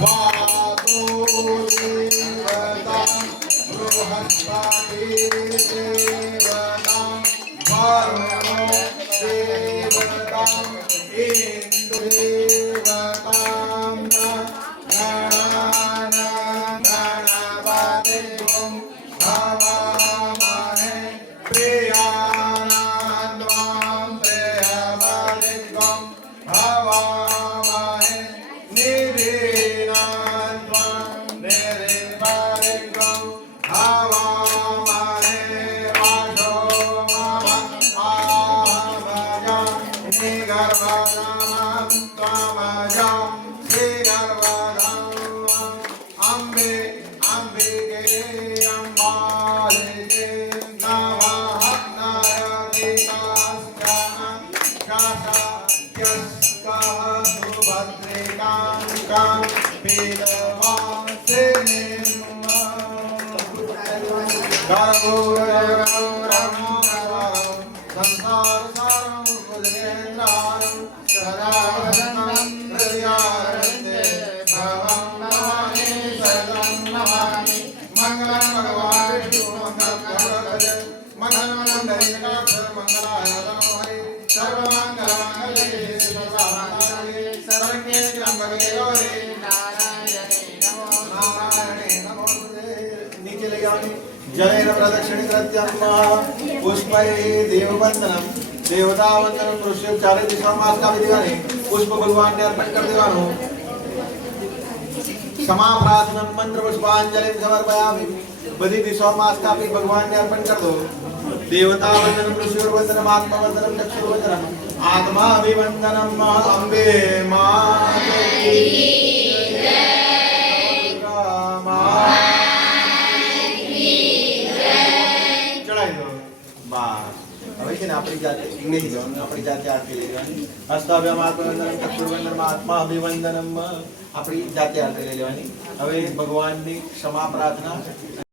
वातो देवता बृहस्पति देवता वरुणो देवता इंद्र देवता गणपतिं हवामहे प्रियानाद्वां प्रियवलिगं हवामहे निरीनाद्वां निरीवलिगं हवामहे वाशोमवं निगर्भधामं त्वमजं श्रीगर्भधामं अम्बे अम्बिके अम्बालिके नमः नरदितास्कः शासयस्कः सुभद्रिकाङ्कं पीतवासिनीं कर्पूरगौरवं संसारसारं भुजगेन्द्राणं सदा वदन्तं हृदयारण्ये भवं नमामि सदं नमामि मंगलं भगवान् विष्णु मंगलं गरुडध्वज मंगलं पुण्डरीकाक्ष मंगलाय नमो हरि सर्वमंगलमाङ्गल्ये शिवे सर्वार्थे शरण्ये त्र्यंबके गौरी नारायणे नमोस्तुते। नीचे ले जाओ। जलेन प्रदक्षिणे कृत्यं पुष्पैः देववंदनं देवतावंदनं ऋषि चारे दिशाओं में का विधिवाने पुष्प भगवान ने अर्पण कर देवानो क्षमा प्रार्थना मंत्र पुष्पांजलि समर्पयामि। बधी दिशाओं में का भगवान ने अर्पण कर दो। देवता वंदनम ऋषि वंदनम आत्मा वंदनम चक्षु वंदनम आत्मा अभिवंदनम अम्बे माता की जय चढ़ाई दो बस। હવે છે ને આપણી જાતે ઇંગ્લિશ જવાનું આપણી જાતે આરતી લેવાની હસ્તાભ્યામ આત્મવંદનમ ચક્ષુર્વંદનમ આત્મા અભિવંદનમ આપણી જાતે આરતી લઈ લેવાની। હવે ભગવાનની ક્ષમા પ્રાર્થના